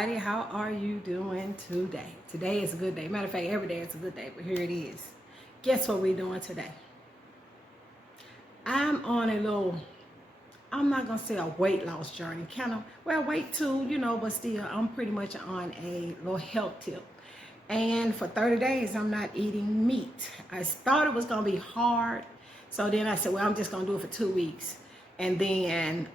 everybody. How are you doing today? Today is a good day. Matter of fact, every day is a good day, but here it is. Guess what we're doing today? I'm on a little, I'm not going to say a weight loss journey. Kind of, well, weight too, but still, I'm pretty much on a little health tip. And for 30 days, I'm not eating meat. I thought it was going to be hard. So then I said, well, I'm just going to do it for 2 weeks. And then,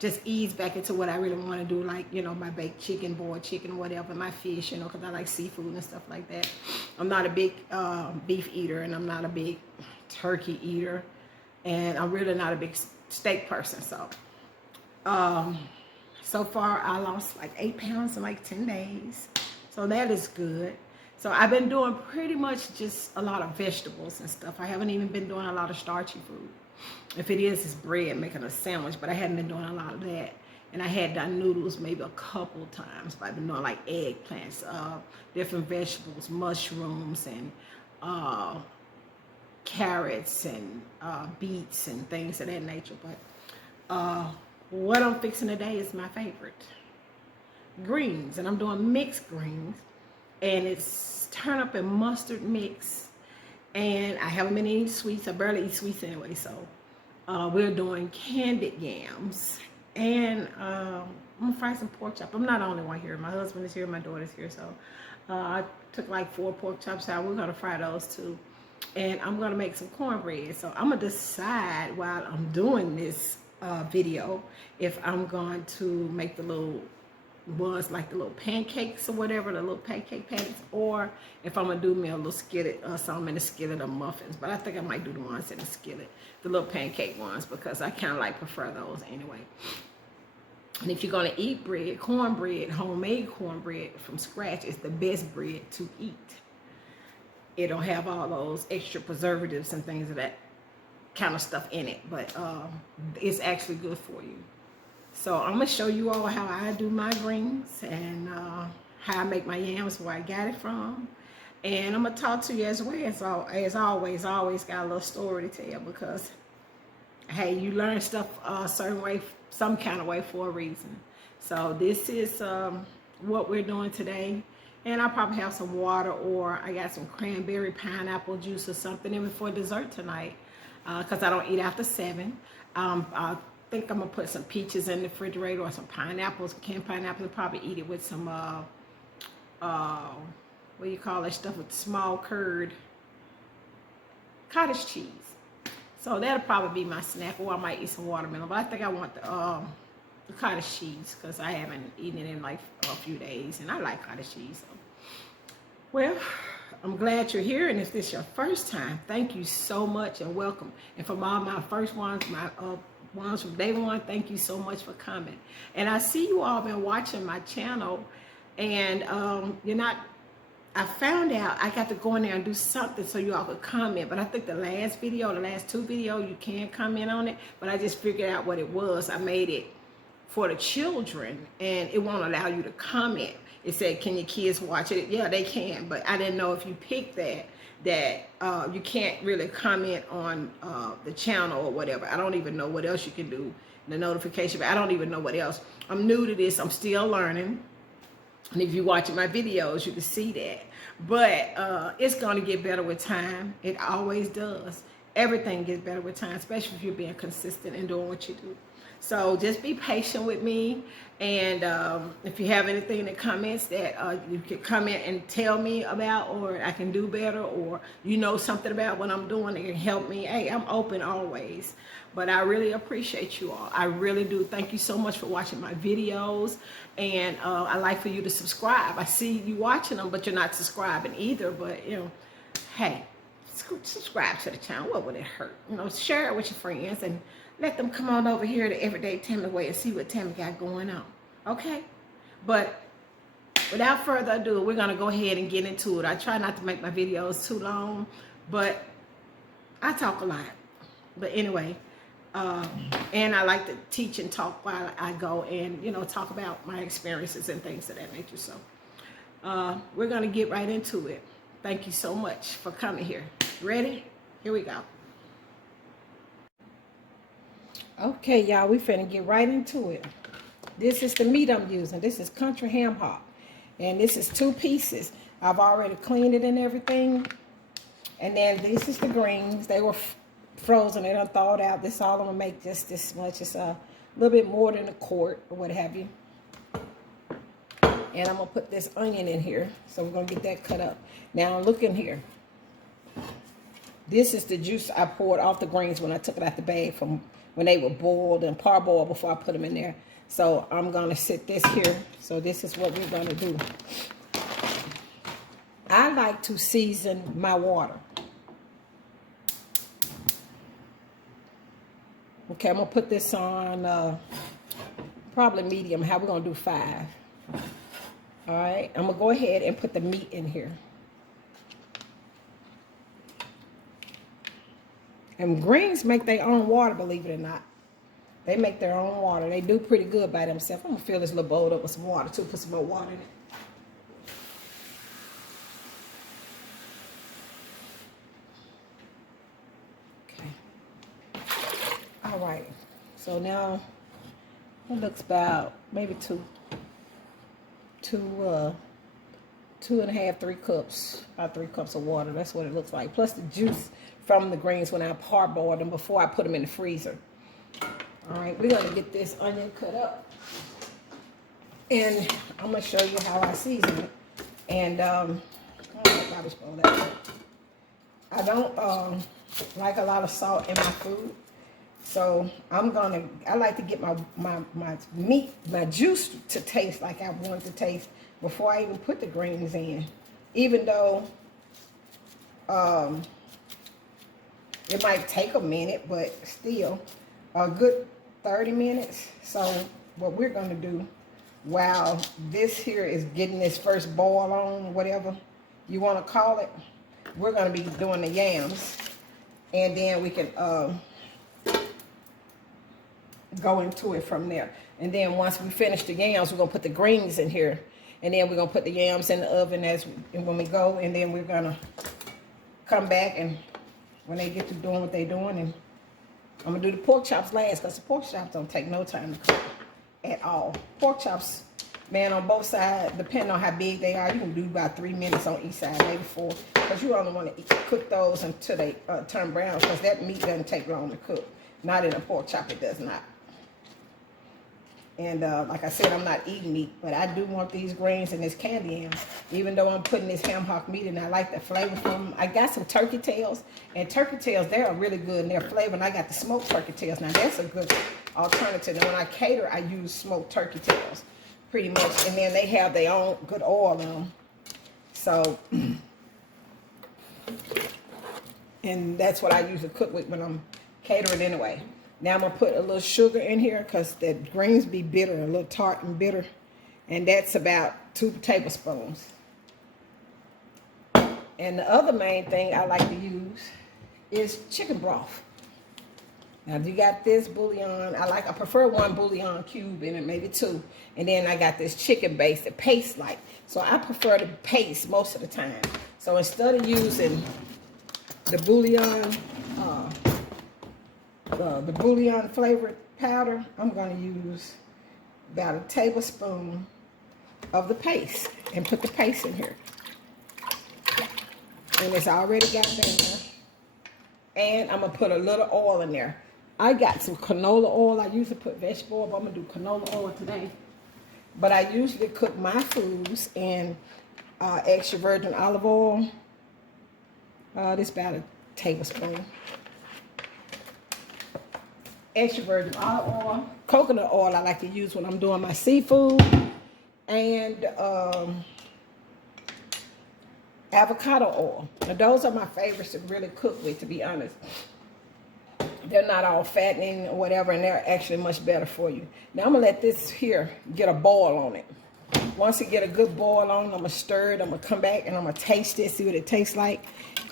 just ease back into what I really want to do, like, my baked chicken, boiled chicken, whatever, my fish, because I like seafood and stuff like that. I'm not a big beef eater, and I'm not a big turkey eater, and I'm really not a big steak person. So, so far, I lost like 8 pounds in like 10 days. So that is good. So I've been doing pretty much just a lot of vegetables and stuff. I haven't even been doing a lot of starchy food. If it is, it's bread, making a sandwich, but I hadn't been doing a lot of that. And I had done noodles maybe a couple times, but I've been doing like eggplants, different vegetables, mushrooms, and carrots, and beets, and things of that nature. But what I'm fixing today is my favorite. Greens, and I'm doing mixed greens, and it's turnip and mustard mix. And I haven't been eating sweets. I barely eat sweets anyway, so we're doing candied yams. And I'm gonna fry some pork chop. I'm not the only one here. My husband is here, my daughter's here, so I took like 4 pork chops out. We're gonna fry those too. And I'm gonna make some cornbread. So I'm gonna decide while I'm doing this video if I'm going to make the little ones like the little pancakes or whatever, the little pancake patties, or if I'm gonna do me a little skillet or something in the skillet of muffins. But I think I might do the ones in the skillet, the little pancake ones, because I kind of like prefer those anyway. And if you're gonna eat bread, cornbread, homemade cornbread from scratch is the best bread to eat. It'll have all those extra preservatives and things of that kind of stuff in it, but it's actually good for you. So I'm going to show you all how I do my greens and how I make my yams, where I got it from. And I'm going to talk to you as well. So as always, I always got a little story to tell, because, hey, you learn stuff a certain way, some kind of way, for a reason. So this is what we're doing today. And I'll probably have some water, or I got some cranberry pineapple juice or something in for dessert tonight, because I don't eat after 7. I think I'm gonna put some peaches in the refrigerator, or some pineapples, canned pineapples. I'll probably eat it with some what do you call that stuff with small curd, cottage cheese. So that'll probably be my snack, or I might eat some watermelon. But I think I want the cottage cheese, because I haven't eaten it in like a few days, and I like cottage cheese. So, well, I'm glad you're here, and if this is your first time, thank you so much and welcome. And from all my first ones, my ones from day one, thank you so much for coming. And I see you all been watching my channel, and you're not. I found out I got to go in there and do something so you all could comment. But I think the last 2 videos, you can comment on it. But I just figured out what it was. I made it for the children, and it won't allow you to comment. It said, can your kids watch it? Yeah, they can, but I didn't know if you picked that you can't really comment on the channel or whatever. I don't even know what else you can do, the notification, but I don't even know what else. I'm new to this. I'm still learning. And if you're watching my videos, you can see that. But it's going to get better with time. It always does. Everything gets better with time, especially if you're being consistent and doing what you do. So just be patient with me, and if you have anything in the comments that you can comment and tell me about, or I can do better, or something about what I'm doing that can help me, hey, I'm open always. But I really appreciate you all. I really do. Thank you so much for watching my videos, and I like for you to subscribe. I see you watching them, but you're not subscribing either. But hey, subscribe to the channel. What would it hurt? Share it with your friends, and let them come on over here to Everyday Tammy Way and see what Tammy got going on. Okay? But without further ado, we're going to go ahead and get into it. I try not to make my videos too long, but I talk a lot. But anyway, and I like to teach and talk while I go and, talk about my experiences and things of that nature. So we're going to get right into it. Thank you so much for coming here. Ready? Here we go. Okay, y'all, we finna get right into it. This is the meat I'm using. This is country ham hock. And this is 2 pieces. I've already cleaned it and everything. And then this is the greens. They were frozen. They done thawed out. This all I'm going to make just this much. It's a little bit more than a quart or what have you. And I'm going to put this onion in here. So we're going to get that cut up. Now look in here. This is the juice I poured off the greens when I took it out the bag from when they were boiled and parboiled before I put them in there. So I'm going to sit this here. So this is what we're going to do. I like to season my water. Okay, I'm going to put this on probably medium. How we're going to do 5. All right, I'm going to go ahead and put the meat in here. And greens make their own water, believe it or not. They make their own water. They do pretty good by themselves. I'm going to fill this little bowl up with some water, too. Put some more water in it. All right, so now it looks about maybe 2.5, 3 cups, about 3 cups of water. That's what it looks like. Plus the juice from the greens when I parboiled them before I put them in the freezer. All right, we're gonna get this onion cut up, and I'm gonna show you how I season it. And I don't like a lot of salt in my food. So I like to get my meat, my juice to taste like I want it to taste before I even put the greens in. Even though it might take a minute, but still a good 30 minutes. So what we're gonna do while this here is getting this first boil on, whatever you wanna call it, we're gonna be doing the yams. And then we can go into it from there. And then once we finish the yams, we're gonna put the greens in here, and then we're gonna put the yams in the oven when we go, and then we're gonna come back and when they get to doing what they're doing, and I'm gonna do the pork chops last, because the pork chops don't take no time to cook at all. Pork chops, man, on both sides, depending on how big they are, you can do about 3 minutes on each side, maybe 4, because you only want to cook those until they turn brown, because that meat doesn't take long to cook. Not in a pork chop, it does not. And like I said, I'm not eating meat, but I do want these greens and this candy yam. Even though I'm putting this ham hock meat in, I like the flavor from them. I got some turkey tails, and turkey tails, they are really good in their flavor. And I got the smoked turkey tails. Now that's a good alternative. And when I cater, I use smoked turkey tails pretty much. And then they have their own good oil in them. So, and that's what I usually cook with when I'm catering anyway. Now I'm going to put a little sugar in here because the greens be bitter, a little tart and bitter. And that's about 2 tablespoons. And the other main thing I like to use is chicken broth. Now you got this bouillon. I prefer 1 bouillon cube in it, maybe 2. And then I got this chicken base, the paste like. So I prefer the paste most of the time. So instead of using the bouillon, the bouillon flavored powder, I'm going to use about a tablespoon of the paste and put the paste in here. And it's already got there. And I'm going to put a little oil in there. I got some canola oil. I usually put vegetable oil, but I'm going to do canola oil today. But I usually cook my foods in extra virgin olive oil. This about a tablespoon. Extra virgin olive oil. Coconut oil I like to use when I'm doing my seafood. And avocado oil. Now those are my favorites to really cook with, to be honest. They're not all fattening or whatever, and they're actually much better for you. Now I'm gonna let this here get a boil on it. Once it get a good boil on, I'm gonna stir it. I'm gonna come back and I'm gonna taste it, see what it tastes like.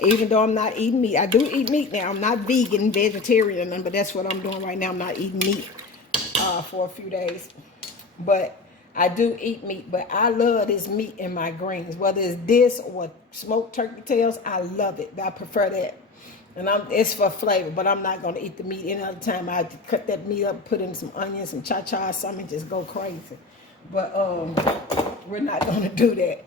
Even though I'm not eating meat, I do eat meat now. I'm not vegan, vegetarian, but that's what I'm doing right now. I'm not eating meat for a few days, but I do eat meat. But I love this meat in my greens, whether it's this or smoked turkey tails. I love it. I prefer that. And it's for flavor, but I'm not going to eat the meat any other time. I cut that meat up, put in some onions and cha-cha or something, just go crazy. But we're not going to do that.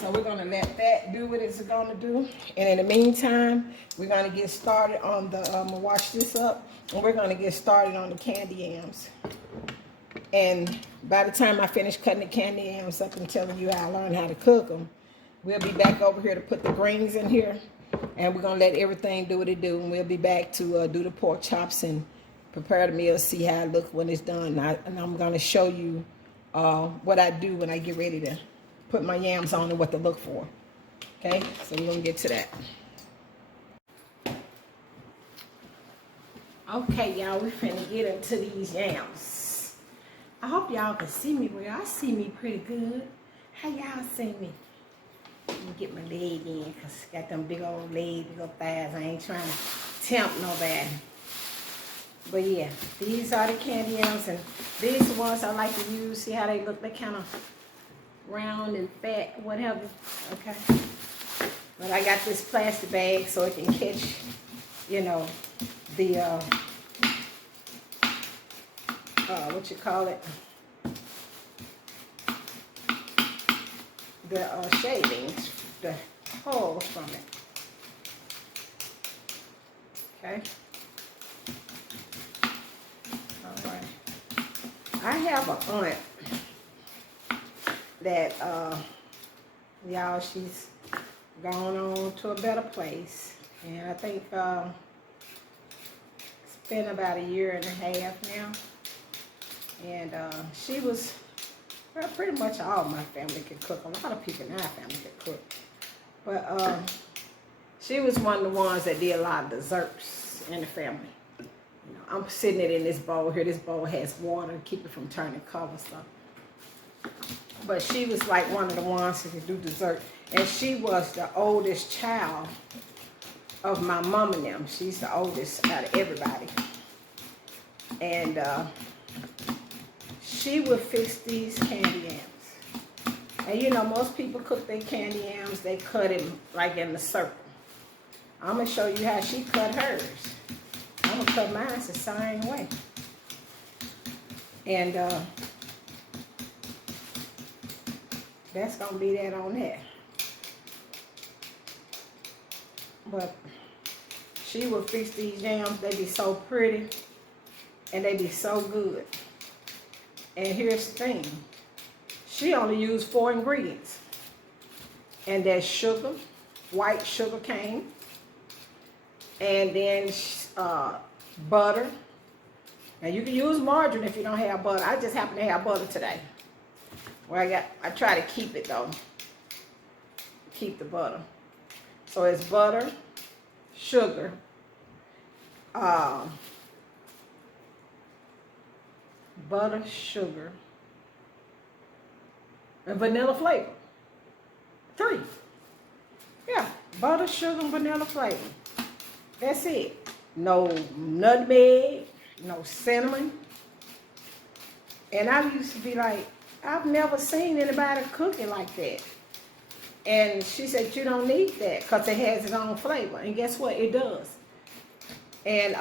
So we're going to let that do what it's going to do. And in the meantime, we're going to get started on the, I'm going to wash this up, and we're going to get started on the candy yams. And by the time I finish cutting the candy yams up and telling you how I learned how to cook them, we'll be back over here to put the greens in here. And we're going to let everything do what it do. And we'll be back to do the pork chops and prepare the meal, see how it looks when it's done. And I'm going to show you what I do when I get ready to put my yams on and what to look for. Okay, so we're going to get to that. Okay, y'all, we're finna get into these yams. I hope y'all can see me. Well, y'all see me pretty good. How y'all see me? Let me get my leg in because I got them big old legs, big old thighs. I ain't trying to tempt nobody. But yeah, these are the candy yams, and these are the ones I like to use. See how they look? They kind of round and fat, whatever. Okay. But I got this plastic bag so it can catch, you know, the, what you call it? The shavings, the holes from it. Okay. All right. I have an aunt that, y'all, she's gone on to a better place. And I think it's been about a year and a half now. And she was, well, pretty much all my family could cook. A lot of people in our family could cook. But she was one of the ones that did a lot of desserts in the family. You know, I'm sitting it in this bowl here. This bowl has water to keep it from turning color stuff. But she was like one of the ones who could do dessert. And she was the oldest child of my mom and them. She's the oldest out of everybody. And she would fix these candy yams. And you know, most people cook their candy yams, they cut it like in a circle. I'm going to show you how she cut hers. I'm going to cut mine the same way. And that's going to be that on that. But she would fix these yams. They be so pretty. And they be so good. And here's the thing. She only used 4 ingredients. And that's sugar, white sugar cane. And then butter. And you can use margarine if you don't have butter. I just happen to have butter today. Well, I try to keep it though. Keep the butter. So it's butter, sugar, butter, sugar, and vanilla flavor. 3. Yeah, butter, sugar, and vanilla flavor. That's it. No nutmeg, no cinnamon. And I used to be like, I've never seen anybody cook it like that. And she said, you don't need that because it has its own flavor. And guess what? It does. And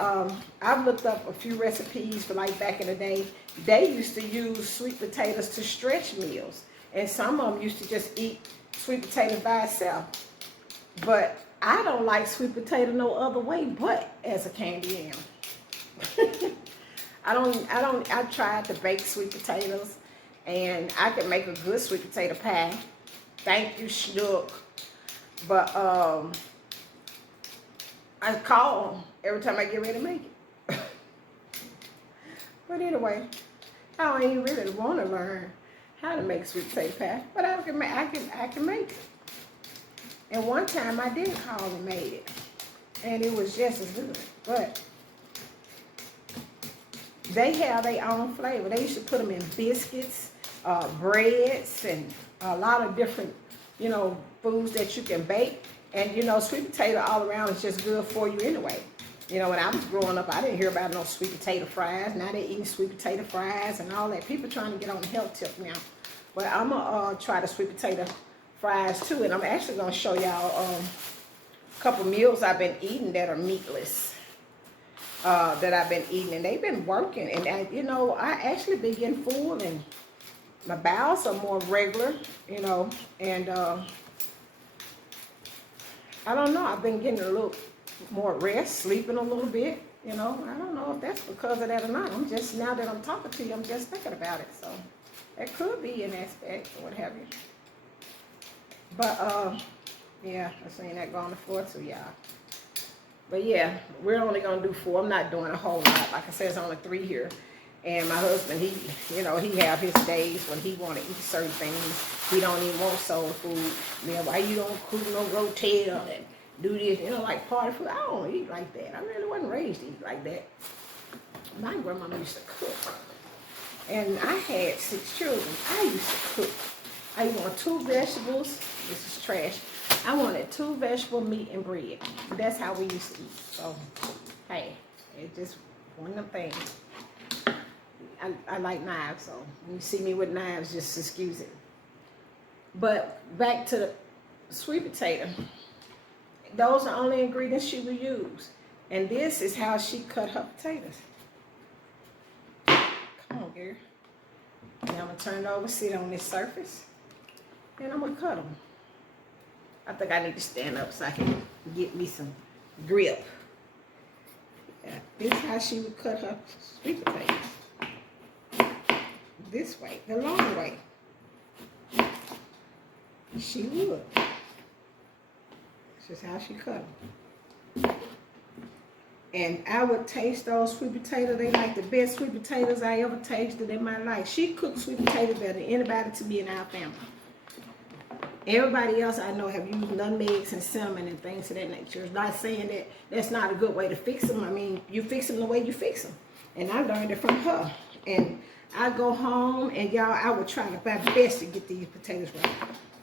I've looked up a few recipes for like back in the day. They used to use sweet potatoes to stretch meals. And some of them used to just eat sweet potatoes by itself. But I don't like sweet potato no other way but as a candy yam. I tried to bake sweet potatoes and I could make a good sweet potato pie. Thank you, Schnook. But I call every time I get ready to make it. But anyway, I don't even really want to learn how to make sweet potato pie, but I can make it. And one time I did call and made it, and it was just as good. But they have their own flavor. They used to put them in biscuits, breads, and a lot of different, you know, foods that you can bake. And, you know, sweet potato all around is just good for you anyway. You know, when I was growing up, I didn't hear about no sweet potato fries. Now they're eating sweet potato fries and all that. People trying to get on the health tip now. But I'm going to try the sweet potato fries too. And I'm actually going to show y'all couple meals I've been eating that are meatless. That I've been eating, and they've been working. And I actually been getting full, and my bowels are more regular, and I don't know. I've been getting a little more rest, sleeping a little bit. I don't know if that's because of that or not. I'm just, now that I'm talking to you, I'm just thinking about it. So that could be an aspect or what have you. But yeah, I seen that go on the floor too, y'all. But yeah, we're only gonna do 4. I'm not doing a whole lot. Like I said, it's only 3 here. And my husband, he have his days when he want to eat certain things. He don't even want soul food. Why you don't cook no rotel and do this, like party food? I don't eat like that. I really wasn't raised to eat like that. My grandmama used to cook. And I had 6 children. I used to cook. I want 2 vegetables. This is trash. I wanted 2 vegetable meat and bread. That's how we used to eat. So, hey, it's just one of them things. I like knives, so when you see me with knives, just excuse it. But back to the sweet potato. Those are the only ingredients she would use. And this is how she cut her potatoes. Come on, girl. Now I'm going to turn it over, sit on this surface, and I'm going to cut them. I think I need to stand up so I can get me some grip. Yeah, this is how she would cut her sweet potatoes. This way, the long way. She would. This is how she cut them. And I would taste those sweet potatoes. They like the best sweet potatoes I ever tasted in my life. She cooked sweet potatoes better than anybody to me in our family. Everybody else I know have used nutmegs and cinnamon and things of that nature. It's not saying that that's not a good way to fix them. I mean, you fix them the way you fix them. And I learned it from her. And I go home, and y'all, I would try to my best to get these potatoes right.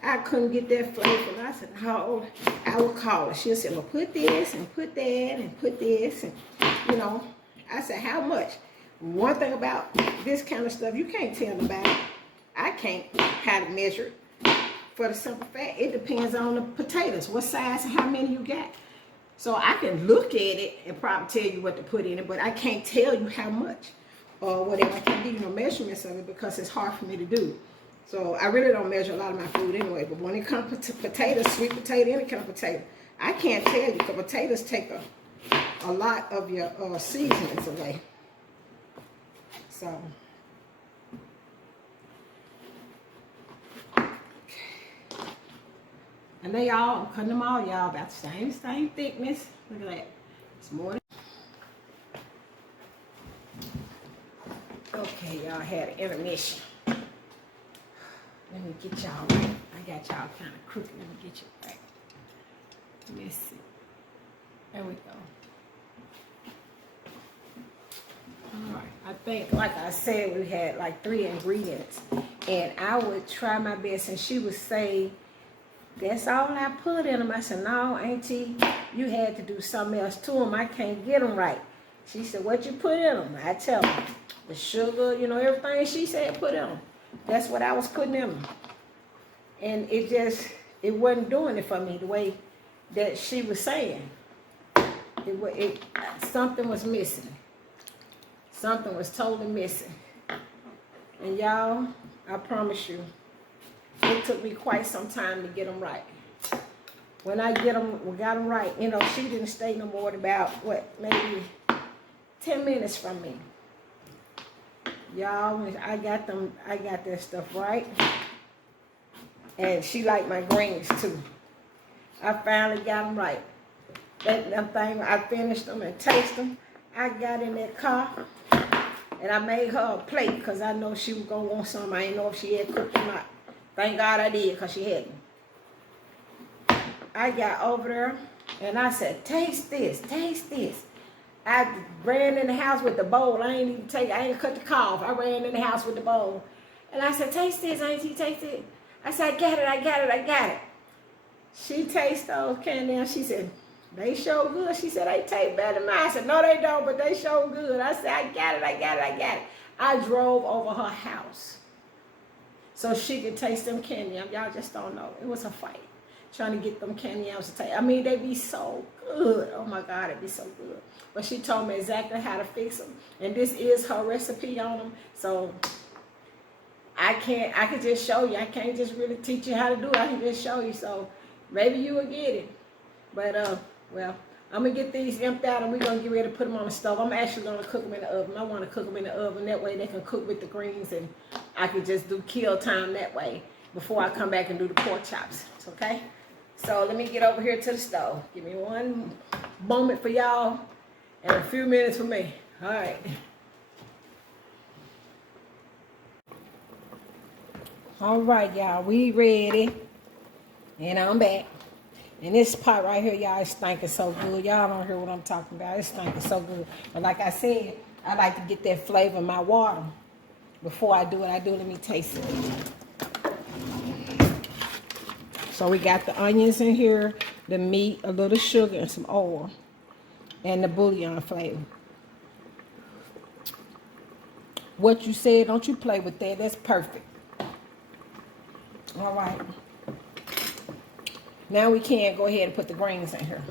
I couldn't get that flavor. And I said, no, I would call her. She'll say, well, put this and put that and put this. And, I said, how much? One thing about this kind of stuff, you can't tell nobody. I can't how to measure it. For the simple fact, it depends on the potatoes, what size and how many you got. So I can look at it and probably tell you what to put in it, but I can't tell you how much or whatever. I can't give you no measurements of it because it's hard for me to do. So I really don't measure a lot of my food anyway. But when it comes to potatoes, sweet potato, any kind of potato, I can't tell you because potatoes take a lot of your seasonings away. So. And they all, I'm cutting them all, y'all, about the same thickness. Look at that. It's more than. Okay, y'all had an intermission. Let me get y'all right. I got y'all kind of crooked. Let me get you right. Let me see. There we go. All right. I think, like I said, we had like 3 ingredients. And I would try my best, and she would say, that's all I put in them. I said, no, Auntie, you had to do something else to them. I can't get them right. She said, what you put in them? I tell her, the sugar, everything she said put in them. That's what I was putting in them. And it wasn't doing it for me the way that she was saying. Something was missing. Something was totally missing. And y'all, I promise you, it took me quite some time to get them right. When I got them right, she didn't stay no more than about, maybe 10 minutes from me. Y'all, I got that stuff right. And she liked my greens too. I finally got them right. That thing, I finished them and tasted them. I got in that car and I made her a plate because I know she was going to want some. I didn't know if she had cooked or not. Thank God I did because she hadn't. I got over there and I said, taste this, taste this. I ran in the house with the bowl. I ain't cut the car off. I ran in the house with the bowl. And I said, taste this, Auntie, taste it. I said, I got it. She tasted those candy and she said, they show good. She said, they taste better than mine. I said, no, they don't, but they show good. I said, I got it. I drove over her house so she could taste them candy. Y'all just don't know. It was a fight. trying to get them candy yams to taste. I mean, they be so good. Oh my God, it be so good. But she told me exactly how to fix them. And this is her recipe on them. So I can just show you. I can't just really teach you how to do it. I can just show you. So maybe you will get it. But, well, I'm going to get these emptied out and we're going to get ready to put them on the stove. I'm actually going to cook them in the oven. I want to cook them in the oven. That way they can cook with the greens and I can just do kill time that way before I come back and do the pork chops. Okay? So let me get over here to the stove. Give me one moment for y'all and a few minutes for me. All right. All right, y'all. We ready. And I'm back. And this pot right here, y'all, is stinking so good. Y'all don't hear what I'm talking about. It's stinking so good. But like I said, I like to get that flavor in my water. Before I do it, let me taste it. So we got the onions in here, the meat, a little sugar, and some oil. And the bouillon flavor. What you said, don't you play with that. That's perfect. All right. Now we can go ahead and put the greens in here.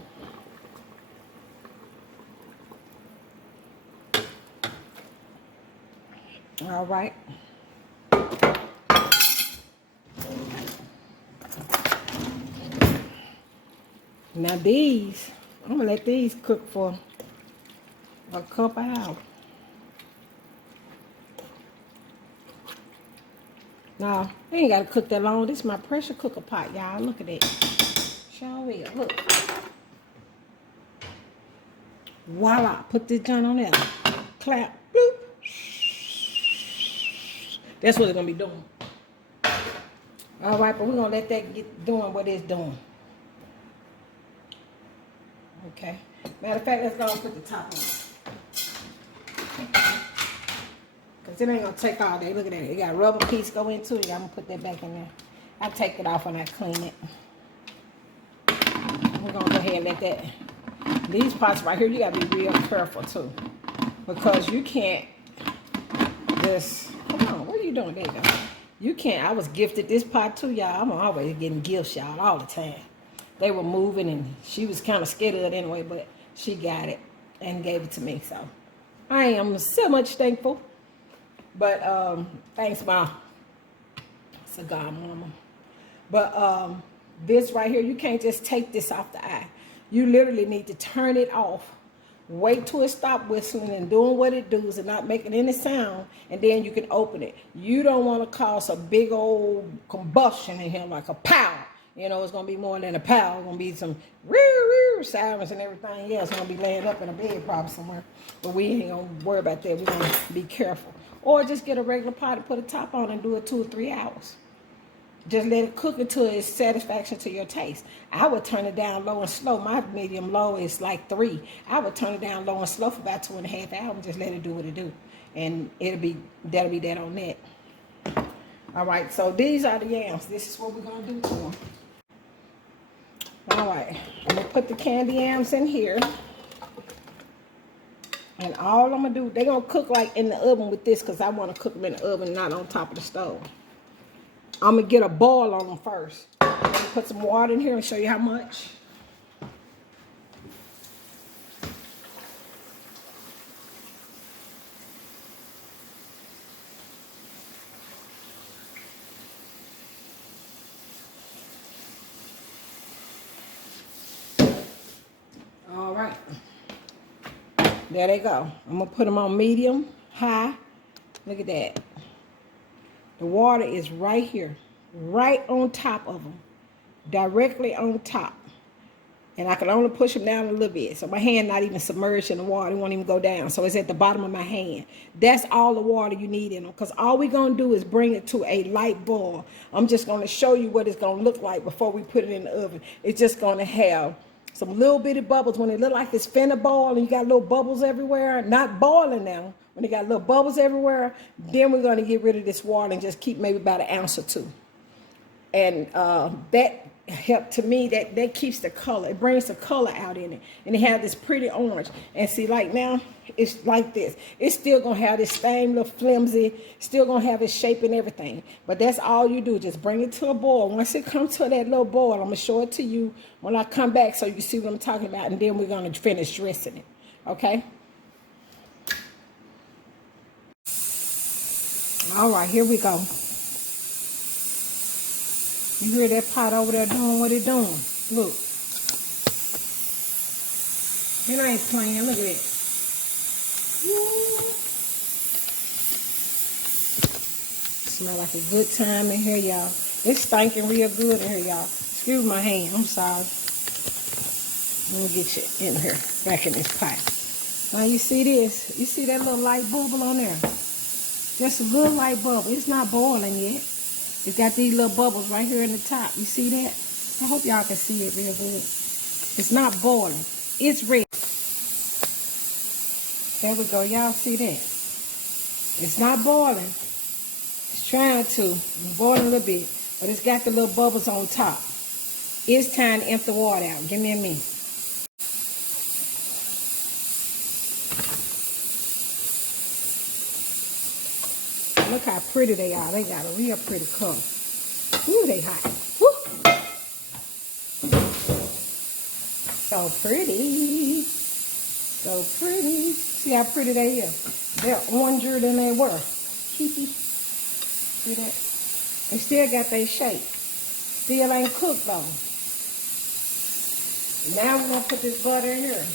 All right. Now these, I'm going to let these cook for a couple hours. Now, I ain't got to cook that long. This is my pressure cooker pot, y'all. Look at that. Show it. Look. Voila. Put this joint on there. Clap. Bloop. That's what it's going to be doing. All right, but we're going to let that get doing what it's doing. Okay. Matter of fact, let's go and put the top on. Because it ain't going to take all day. Look at that. It got a rubber piece go into it. I'm going to put that back in there. I take it off when I clean it. We're going to go ahead and let that. These pots right here, you got to be real careful too. Because you can't just, come on, what are you doing? There you go. You can't, I was gifted this pot too, y'all. I'm always getting gifts, y'all, all the time. They were moving and she was kind of scared of it anyway, but she got it and gave it to me. So I am so much thankful. But thanks, my cigar mama. But this right here, you can't just take this off the eye. You literally need to turn it off. Wait till it stops whistling and doing what it does and not making any sound, and then you can open it. You don't want to cause a big old combustion in here like a pow. You know, it's going to be more than a pow. It's going to be some sirens and everything else. It's going to be laying up in a bed probably somewhere. But we ain't going to worry about that. We're going to be careful. Or just get a regular pot and put a top on and do it 2 or 3 hours. Just let it cook until it's satisfaction to your taste. I would turn it down low and slow. My medium low is like 3. I would turn it down low and slow for about 2.5 hours and just let it do what it do. And that'll be that on that. All right, so these are the yams. This is what we're going to do to them. All right, I'm going to put the candy yams in here. And all I'm going to do, they're going to cook like in the oven with this because I want to cook them in the oven, not on top of the stove. I'm going to get a boil on them first. I'm going to put some water in here and show you how much. All right. There they go. I'm going to put them on medium, high. Look at that. The water is right here, right on top of them, directly on top. And I can only push them down a little bit. So my hand not even submerged in the water. It won't even go down. So it's at the bottom of my hand. That's all the water you need in them. Because all we're going to do is bring it to a light boil. I'm just going to show you what it's going to look like before we put it in the oven. It's just going to have some little bitty bubbles. When it look like it's finna boil and you got little bubbles everywhere, not boiling now. When you got little bubbles everywhere, then we're going to get rid of this water and just keep maybe about 1 ounce or 2. And that helped to me, that keeps the color, it brings the color out in it, and it has this pretty orange. And see, like now it's like this, it's still gonna have this same little flimsy, still gonna have its shape and everything. But that's all you do, just bring it to a boil. Once it comes to that little boil, I'm gonna show it to you when I come back so you can see what I'm talking about, and then we're gonna finish dressing it. Okay, all right, here we go. You hear that pot over there doing what it doing? Look. It ain't playing. Look at it. Smell like a good time in here, y'all. It's stinking real good in here, y'all. Excuse my hand. I'm sorry. Let me get you in here, back in this pot. Now you see this? You see that little light bubble on there? Just a little light bubble. It's not boiling yet. It's got these little bubbles right here in the top. You see that? I hope y'all can see it real good. It's not boiling. It's red. There we go. Y'all see that? It's not boiling. It's trying to. It's boiling a little bit. But it's got the little bubbles on top. It's time to empty the water out. Give me a minute. Look how pretty they are. They got a real pretty color. Ooh, they hot. Woo. So pretty. So pretty. See how pretty they are. They're oranger than they were. See that? They still got their shape. Still ain't cooked though. Now we're going to put this butter in here.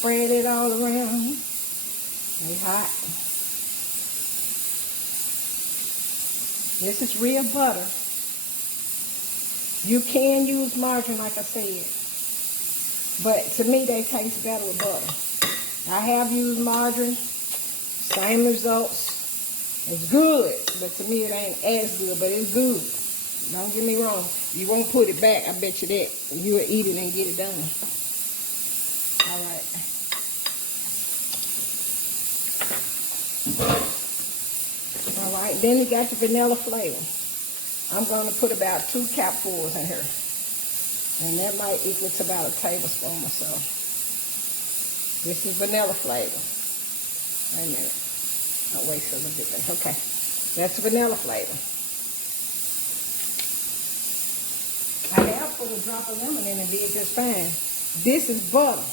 Spread it all around. They hot. This is real butter. You can use margarine, like I said, but to me they taste better with butter. I have used margarine, same results. It's good, but to me it ain't as good, but it's good. Don't get me wrong. You won't put it back, I bet you that. You'll eat it and get it done. All right. All right, then you got the vanilla flavor. I'm going to put about 2 capfuls in here. And that might equal to about a tablespoon or so. This is vanilla flavor. Wait a minute. I'll wait till a bit. Okay. That's vanilla flavor. I have put a drop of lemon in and did just fine. This is butter.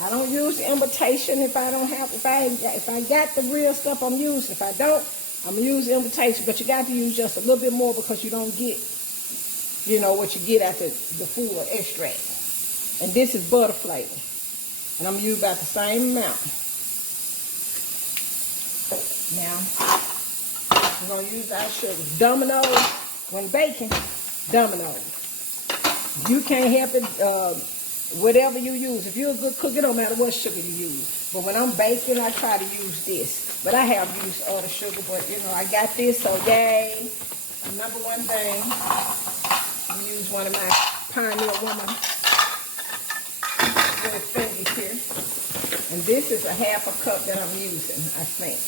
I don't use imitation if I don't have, if I got the real stuff I'm using. If I don't, I'm going to use imitation. But you got to use just a little bit more because you don't get, you know, what you get after the full extract. And this is butter flavor. And I'm going to use about the same amount. Now, we're going to use our sugar. Dominoes, when baking, Dominoes. You can't help it, whatever you use. If you're a good cook, it don't matter what sugar you use. But when I'm baking, I try to use this. But I have used other sugar, but, you know, I got this, so yay. Number one thing, I'm going to use one of my Pioneer Woman little fingers here. And this is a ½ a cup that I'm using, I think.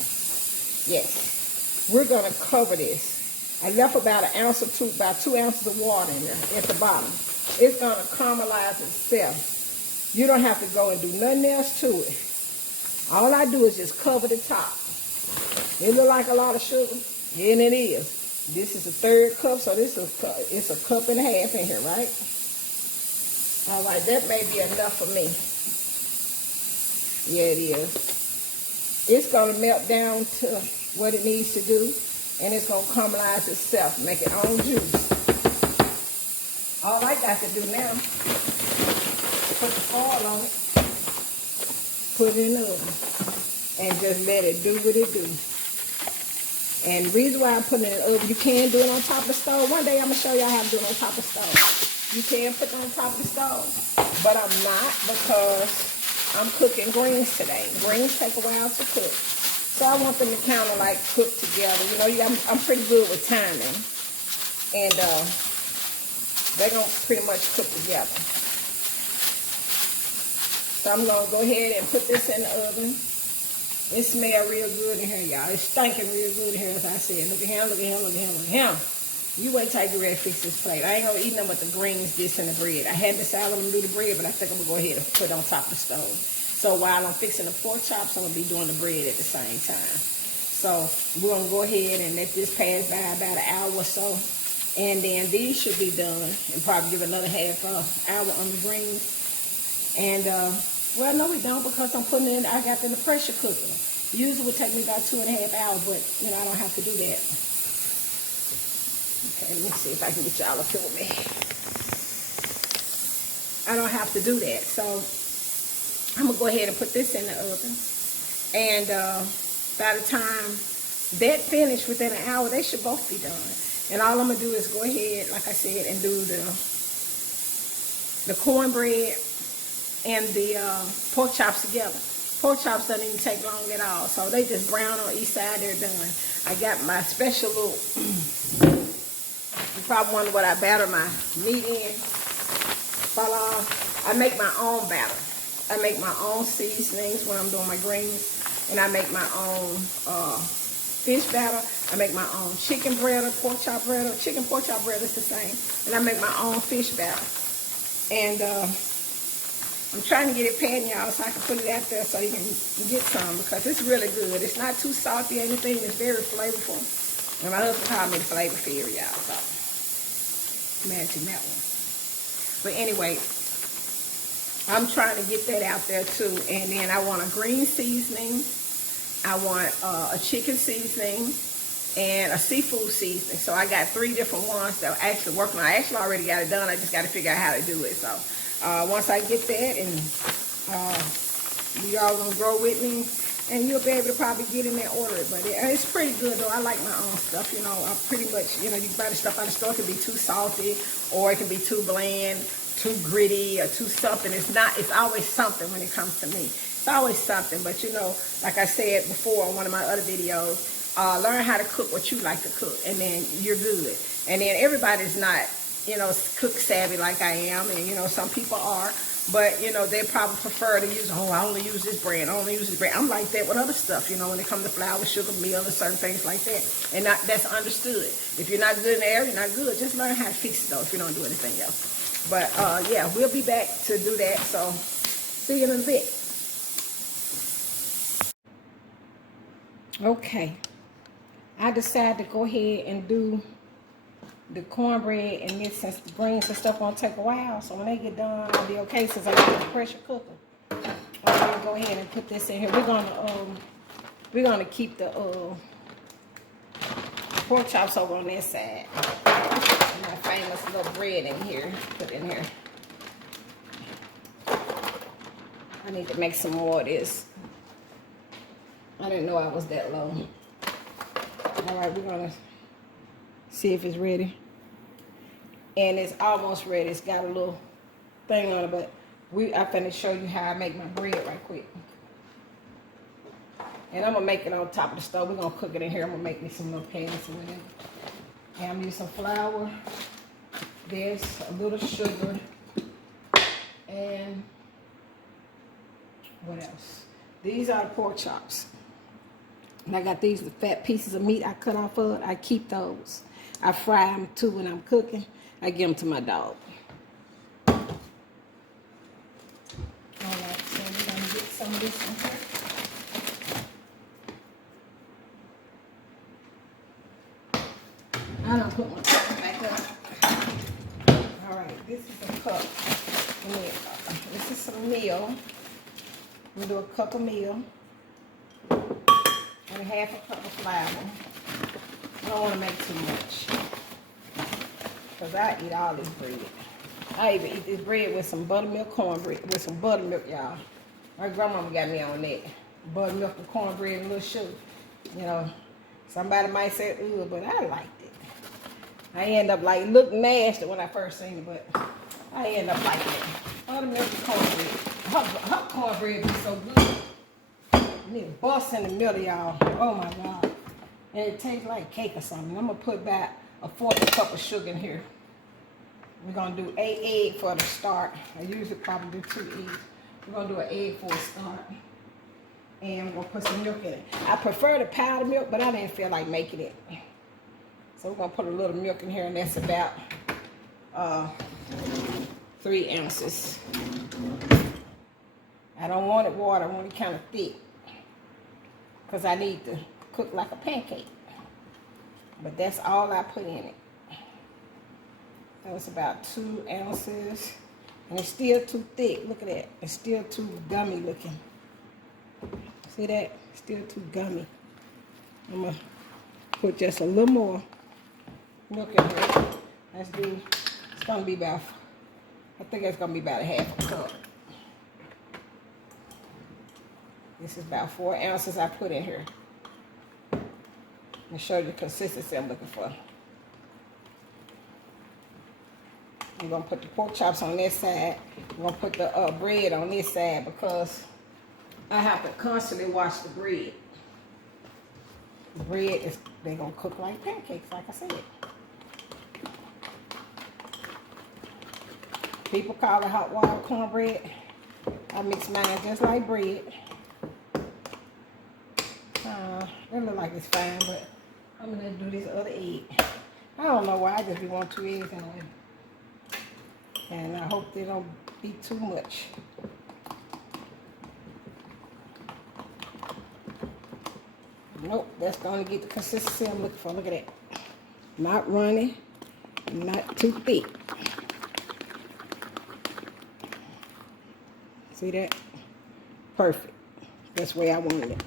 Yes. We're going to cover this. I left about an ounce or two, about 2 ounces of water in there at the bottom. It's going to caramelize itself. You don't have to go and do nothing else to it. All I do is just cover the top. It look like a lot of sugar, and it is. This is a 1/3 cup, so this is it's a 1.5 cups in here, right? All right, that may be enough for me. Yeah, it is. It's going to melt down to what it needs to do, and it's going to caramelize itself, make its own juice. All I got to do now is put the foil on it, put it in the oven, and just let it do what it do. And the reason why I'm putting it in the oven, you can do it on top of the stove. One day I'm going to show y'all how to do it on top of the stove. You can put it on top of the stove, but I'm not because I'm cooking greens today. Greens take a while to cook. So I want them to kind of like cook together. You know, I'm pretty good with timing. And they're going to pretty much cook together. So I'm going to go ahead and put this in the oven. It smells real good in here, y'all. It's stinking real good in here, as I said. Look at him, look at him, look at him, look at him. You wait till I get ready to fix this plate. I ain't gonna eat nothing but the greens, this, and the bread. I hadn't decided I'm gonna do the bread, but I think I'm gonna go ahead and put it on top of the stove. So while I'm fixing the pork chops, I'm gonna be doing the bread at the same time. So we're gonna go ahead and let this pass by about an hour or so. And then these should be done, and probably give another half hour on the greens. And well, no, we don't, because I'm putting it in. I got it in the pressure cooker. Usually it would take me about 2.5 hours, but you know I don't have to do that. Okay, let me see if I can get y'all to feel me. I don't have to do that, so I'm gonna go ahead and put this in the oven. And by the time that finished, within an hour, they should both be done. And all I'm gonna do is go ahead, like I said, and do the cornbread and the pork chops together. Pork chops doesn't even take long at all, so they just brown on each side. They're done. I got my special little. You probably wonder what I batter my meat in. Voila! I make my own batter. I make my own seasonings when I'm doing my greens, and I make my own fish batter. I make my own chicken bread or pork chop bread. Or chicken pork chop bread is the same. And I make my own fish batter. And I'm trying to get it pan, y'all, so I can put it out there so you can get some, because it's really good. It's not too salty or anything. It's very flavorful. And my husband called me the flavor fairy, y'all. So imagine that one. But anyway, I'm trying to get that out there too. And then I want a green seasoning. I want a chicken seasoning and a seafood seasoning. So I got 3 different ones that I'm actually working on. I actually already got it done. I just got to figure out how to do it. So once I get that, and y'all gonna grow with me, and you'll be able to probably get in there and order it. But it's pretty good though. I like my own stuff. You know, I pretty much, you know, you buy the stuff out of the store. It can be too salty, or it can be too bland, too gritty, or too something. It's not. It's always something when it comes to me. It's always something. But you know, like I said before on one of my other videos, learn how to cook what you like to cook, and then you're good. And then everybody's not, you know, cook savvy like I am, and you know, some people are. But, you know, they probably prefer to use, oh, I only use this brand, I only use this brand. I'm like that with other stuff, you know, when it comes to flour, sugar, meal, and certain things like that. And that's understood. If you're not good in the area, you're not good. Just learn how to fix it, though, if you don't do anything else. But, yeah, we'll be back to do that. So, see you in a bit. Okay. I decided to go ahead and do the cornbread and this, since the greens and stuff gonna take a while. So when they get done, I'll be okay, since I got the pressure cooker. I'm gonna go ahead and put this in here. We're gonna keep the pork chops over on this side. And my famous little bread in here. Put in here. I need to make some more of this. I didn't know I was that low. All right, we're gonna see if it's ready. And it's almost ready. It's got a little thing on it, but I'm finna show you how I make my bread right quick. And I'm gonna make it on top of the stove. We're gonna cook it in here. I'm gonna make me some little pans or whatever. And I'm using some flour. There's a little sugar. And what else? These are the pork chops. And I got these, the fat pieces of meat I cut off of it. I keep those. I fry them too when I'm cooking. I give them to my dog. All right, so we're going to get some of this in here. I don't put my cup back up. All right, this is a cup. This is some meal. I'm going to do a cup of meal. And half a cup of flour. I don't want to make too much, because I eat all this bread. I even eat this bread with some buttermilk cornbread, with some buttermilk, y'all. My grandmama got me on that. Buttermilk and cornbread and a little sugar. You know, somebody might say, ugh, but I liked it. I end up like, look nasty when I first seen it, but I end up liking it. Buttermilk and cornbread. Her cornbread be so good. I need a bust in the middle, y'all. Oh my God. And it tastes like cake or something. I'm going to put back a 1/4 cup of sugar in here. We're going to do 8 eggs for the start. I usually probably do 2 eggs. We're going to do an egg for a start. And we're going to put some milk in it. I prefer the powdered milk, but I didn't feel like making it. So we're going to put a little milk in here, and that's about 3 ounces. I don't want it water. I want it kind of thick, because I need to cook like a pancake. But that's all I put in it. That was about 2 ounces. And it's still too thick. Look at that. It's still too gummy looking. See that? Still too gummy. I'm going to put just a little more milk in here. Let's do, it's going to be about, I think it's going to be about a half a cup. This is about 4 ounces I put in here. Let me show you the consistency I'm looking for. I'm going to put the pork chops on this side. I'm going to put the bread on this side because I have to constantly wash the bread. The bread is, they're going to cook like pancakes, like I said. People call it hot water cornbread. I mix mine just like bread. It look like it's fine, but I'm going to do this other egg. I don't know why, I just be want 2 eggs in there. And I hope they don't be too much. Nope, that's going to get the consistency I'm looking for. Look at that. Not runny, not too thick. See that? Perfect. That's the way I wanted it.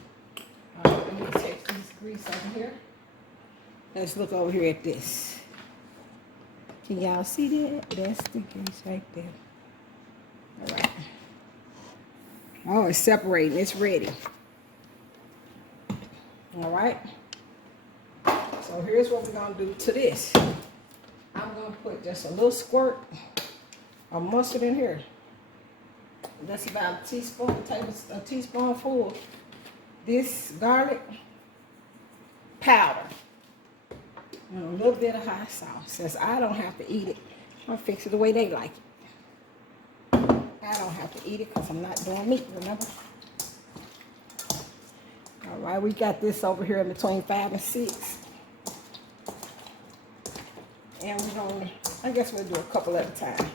All right, let me take this grease over here. Let's look over here at this. Can y'all see that? That's the grease right there. All right. Oh, it's separating. It's ready. All right. So here's what we're going to do to this. I'm going to put just a little squirt of mustard in here. That's about a teaspoonful. This garlic powder. And a little bit of hot sauce. Since I don't have to eat it, I'll fix it the way they like it. I don't have to eat it because I'm not doing meat, remember? All right, we got this over here in between 5 and 6. And we're going to, I guess we'll do a couple at a time.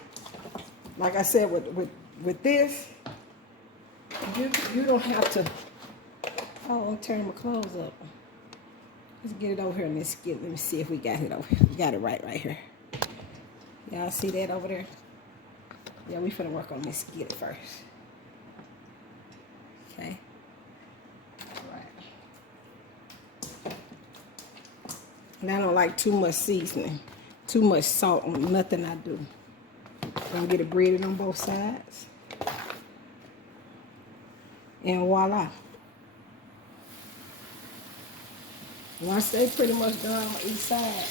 Like I said, with this, you don't have to, oh, I'm turning my clothes up. Let's get it over here in this skillet. Let me see if we got it over here. We got it right here. Y'all see that over there? Yeah, we finna work on this skillet first. Okay. All right. And I don't like too much seasoning, too much salt on nothing I do. Gonna get it breaded on both sides. And voila. Once they pretty much done on each side,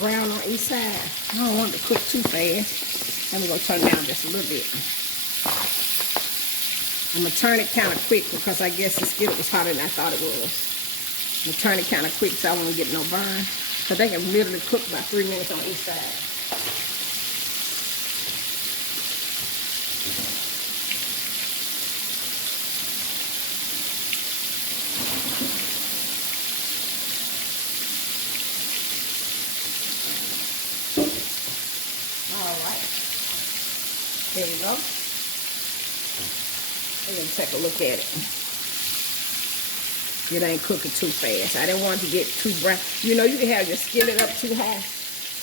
brown on each side, I don't want it to cook too fast. I'm going to turn it down just a little bit. I'm going to turn it kind of quick because I guess the skillet was hotter than I thought it was. I'm going to turn it kind of quick so I won't get no burn. Because they can literally cook about 3 minutes on each side. There we go. We're going to take a look at it. It ain't cooking too fast. I didn't want it to get too brown. You know, you can have your skillet up too high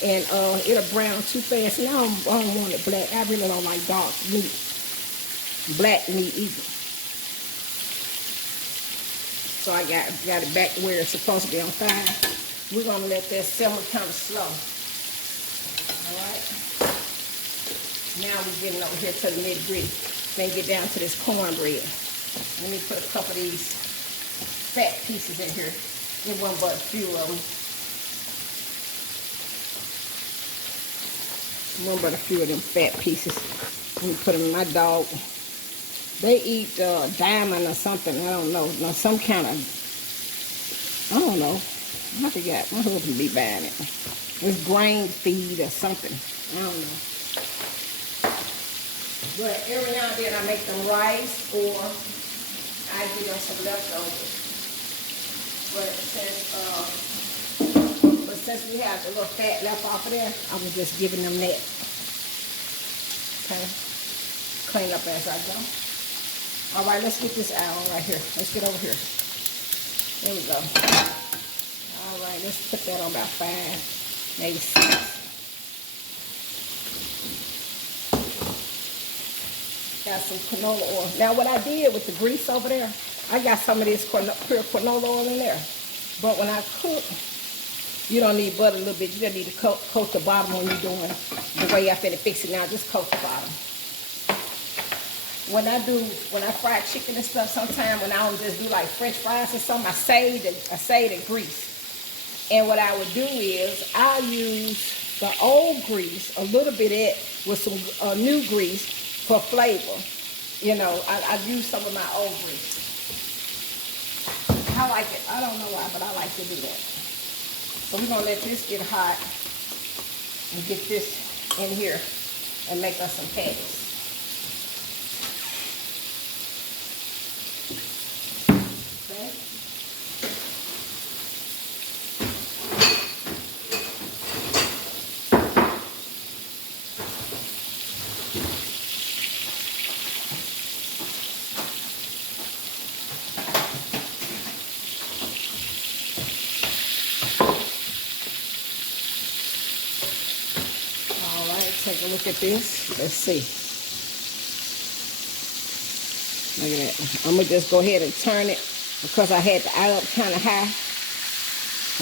and it'll brown too fast. And I don't want it black. I really don't like dark meat. Black meat either. So I got it back where it's supposed to be on fire. We're going to let that simmer kind of slow. All right. Now we're getting over here to the nitty-gritty. Then get down to this cornbread. Let me put a couple of these fat pieces in here. It wasn't but a few of them. One but a few of them fat pieces. Let me put them in my dog. They eat diamond or something. I don't know. No, some kind of, I don't know. I forgot. My husband be buying it. It's grain feed or something. I don't know. But every now and then I make them rice or I I give them some leftovers. But since we have the little fat left off of there, I was just giving them that. Okay. Clean up as I go. All right, let's get this out right here. Let's get over here. There we go. All right, let's put that on about 5, maybe 6. Got some canola oil. Now, what I did with the grease over there, I got some of this pure canola oil in there. But when I cook, you don't need butter a little bit. You just need to coat the bottom when you're doing the way I finna fix it now. Just coat the bottom. When I fry chicken and stuff, sometimes when I don't just do like French fries or something, I save the grease. And what I would do is I use the old grease, a little bit of it with some new grease for flavor. You know, I use some of my old grease. I like it. I don't know why, but I like to do that. So we're gonna let this get hot and get this in here and make us some patties. Take a look at this. Let's see. Look at that. I'm going to just go ahead and turn it because I had the eye up kind of high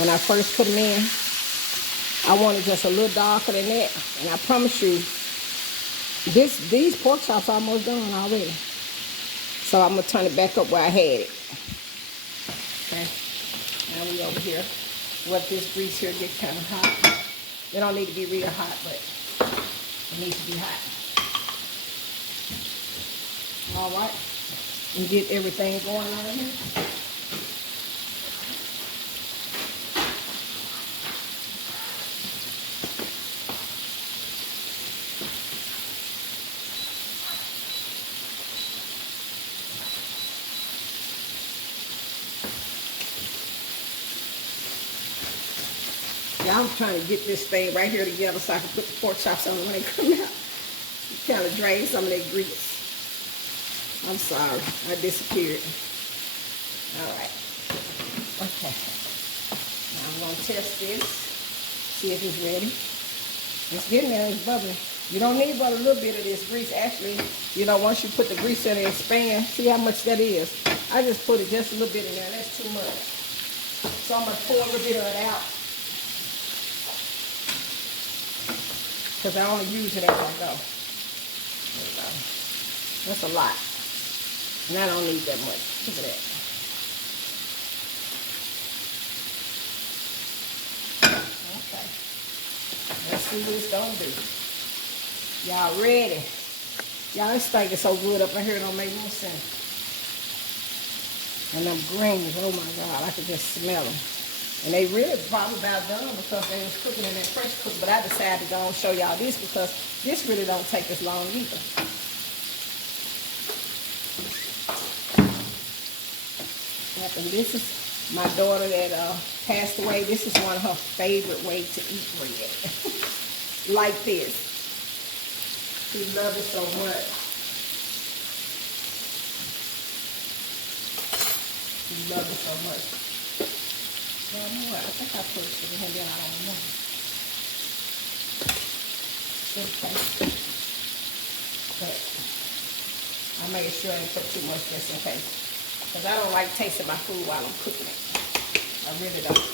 when I first put them in. I want it just a little darker than that. And I promise you, these pork chops are almost done already. So I'm going to turn it back up where I had it. Okay. Now we over here. Let this grease here get kind of hot. It don't need to be real hot, but it needs to be hot. All right. And get everything going on here. Yeah, I'm trying to get this thing right here together so I can put the pork chops on when they come out. Kind of drain some of that grease. I'm sorry, I disappeared. All right. Okay. Now I'm going to test this. See if it's ready. It's getting there, it's bubbling. You don't need but a little bit of this grease. Actually, you know, once you put the grease in it and expand, see how much that is. I just put it just a little bit in there. That's too much. So I'm going to pour a little bit of it out. Because I only use it as I go. There we go. That's a lot. And I don't need that much. Look at that. Okay. Let's see what it's going to do. Y'all ready? Y'all, this steak is so good up in here, it don't make no sense. And them greens, oh my God, I could just smell them. And they really probably about done because they was cooking in that pressure cooker. But I decided to go and show y'all this because this really don't take as long either. And this is my daughter that passed away. This is one of her favorite ways to eat bread. Like this. She loved it so much. She loved it so much. I don't know what. I think I put it in here, I don't know. Okay. But I made sure I didn't put too much just in case. Because I don't like tasting my food while I'm cooking it. I really don't.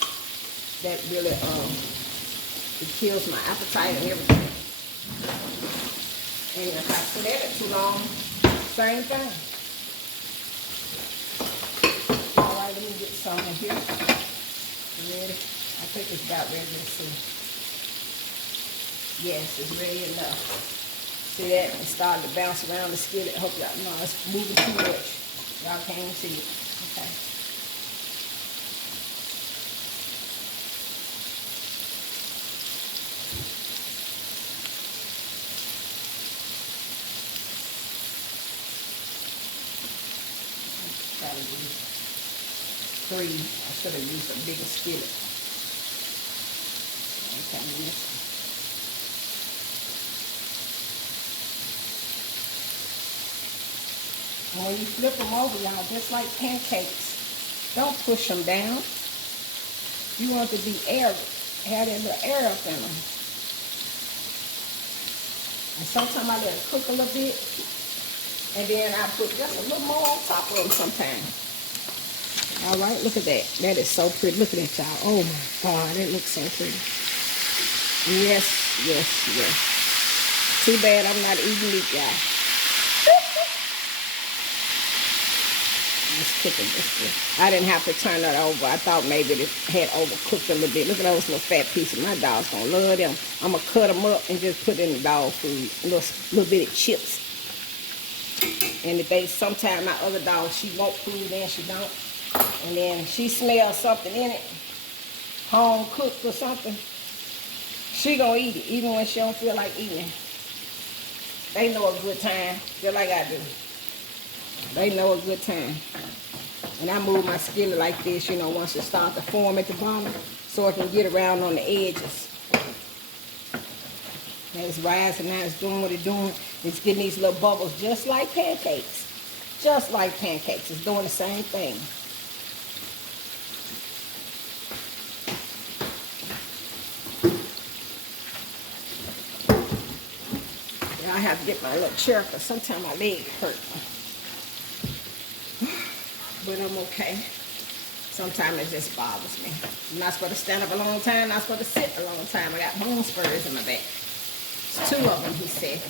That really, it kills my appetite and everything. And if I sit at it too long, same thing. All right, let me get some in here. Ready? I think it's about ready to see. Yes, it's ready enough. See that? It's starting to bounce around the skillet. Hope y'all know it's moving too much. Y'all can't even see it. Okay. Try to 3. I should have used a bigger skillet. Okay, and when you flip them over, y'all, just like pancakes, don't push them down. You want it to be airy. Have that little air up in them. And sometimes I let it cook a little bit. And then I put just a little more on top of them sometimes. All right, look at that. That is so pretty. Look at that, y'all. Oh, my God. That looks so pretty. Yes, yes, yes. Too bad I'm not eating meat, y'all. Let's cook it. I didn't have to turn that over. I thought maybe it had overcooked a little bit. Look at those little fat pieces. My dog's going to love them. I'm going to cut them up and just put in the dog food. Little bit of chips. And if they, sometimes my other dog, she won't food, then she don't. And then she smells something in it, home cooked or something, she gonna eat it, even when she don't feel like eating it. They know a good time, just like I do. They know a good time. And I move my skillet like this, you know, once it starts to form at the bottom, so it can get around on the edges. Now it's rising, now it's doing what it's doing. It's getting these little bubbles just like pancakes. Just like pancakes. It's doing the same thing. I have to get my little chair because sometimes my leg hurt. But I'm okay. Sometimes it just bothers me. I'm not supposed to stand up a long time, not supposed to sit a long time. I got bone spurs in my back. It's 2 of them, he said.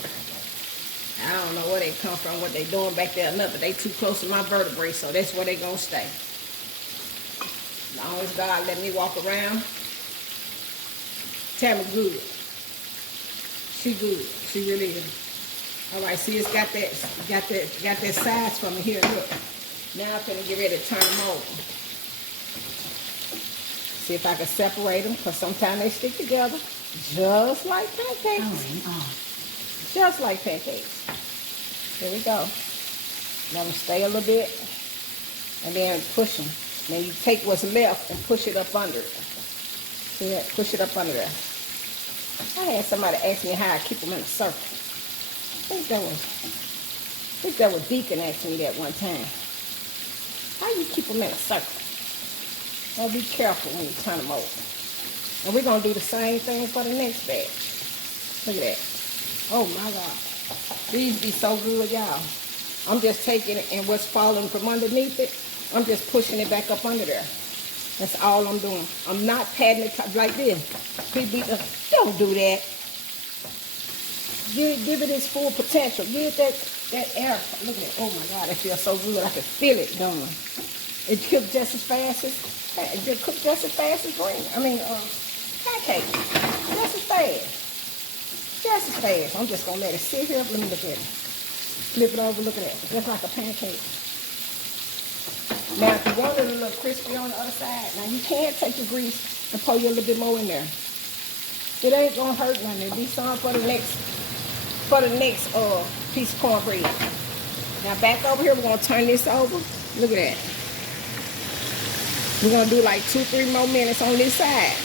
I don't know where they come from, what they doing back there or nothing, but they too close to my vertebrae, so that's where they gonna stay. As long as God let me walk around, Tammy good. She good. She really is. All right, see, it's got that size from it here. Look. Now I'm gonna get ready to turn them over. See if I can separate them, because sometimes they stick together, just like pancakes. Just like pancakes. Here we go. Let them stay a little bit, and then push them. Then you take what's left and push it up under it. See that? Push it up under there. I had somebody ask me how I keep them in a circle. I think that was Deacon asked me that one time. How you keep them in a circle? Now be careful when you turn them over. And we're going to do the same thing for the next batch. Look at that. Oh my God. These be so good, y'all. I'm just taking it, and what's falling from underneath it, I'm just pushing it back up under there. That's all I'm doing. I'm not patting it like this. People don't do that. Give it its full potential. Give it that air. Look at it. Oh my God, it feels so good. I can feel it going. It cooked just as fast as green. Pancakes. Just as fast. Just as fast. I'm just gonna let it sit here. Let me look at it. Flip it over. Look at that. Just like a pancake. Now, if you want it a little crispy on the other side, now you can take your grease and pour you a little bit more in there. It ain't gonna hurt nothing. It'll be some for the next piece of cornbread. Now back over here, we're gonna turn this over. Look at that. We're gonna do like 2-3 more minutes on this side,